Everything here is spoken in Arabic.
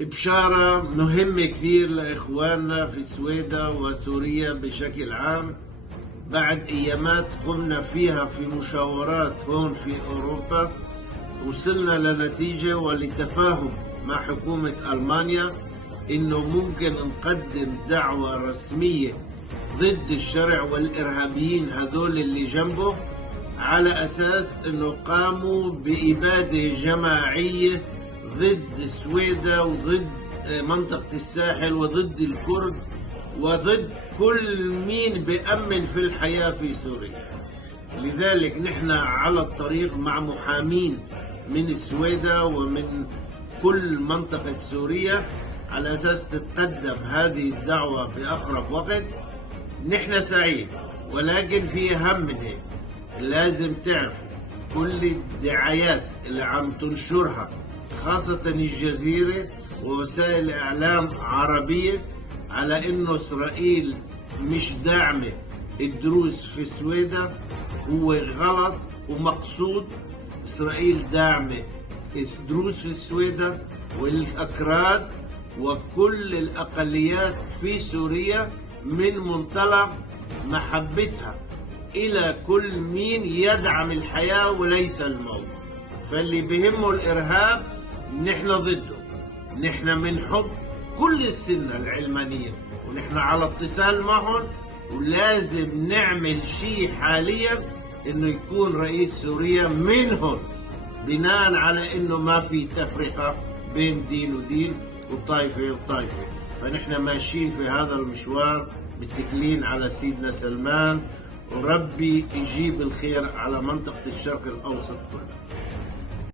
بشارة مهمة كثير لإخواننا في السويدة وسوريا بشكل عام. بعد أيامات قمنا فيها في مشاورات هون في أوروبا، وصلنا لنتيجة ولتفاهم مع حكومة ألمانيا إنه ممكن نقدم دعوة رسمية ضد الشرع والإرهابيين هذول اللي جنبه، على أساس إنه قاموا بإبادة جماعية ضد سويدا وضد منطقة الساحل وضد الكرد وضد كل مين بيأمن في الحياة في سوريا. لذلك نحن على الطريق مع محامين من سويدا ومن كل منطقة سوريا على أساس تتقدم هذه الدعوة بأقرب وقت. نحن سعيد، ولكن في أهم من هيك. لازم تعرفوا كل الدعايات اللي عم تنشرها خاصة الجزيرة ووسائل إعلام عربية على إنه إسرائيل مش داعمة الدروز في السويدة هو غلط ومقصود. إسرائيل داعمة الدروز في السويدة والأكراد وكل الأقليات في سوريا من منطلق محبتها إلى كل مين يدعم الحياة وليس الموت. فاللي بهمه الإرهاب نحن ضده. نحن منحب كل السنة العلمانية ونحن على اتصال معهم، ولازم نعمل شيء حاليا انه يكون رئيس سوريا منهم، بناء على انه ما في تفرقة بين دين ودين وطائفة وطائفة. فنحن ماشيين في هذا المشوار متكلين على سيدنا سلمان، وربي يجيب الخير على منطقة الشرق الأوسط كلها.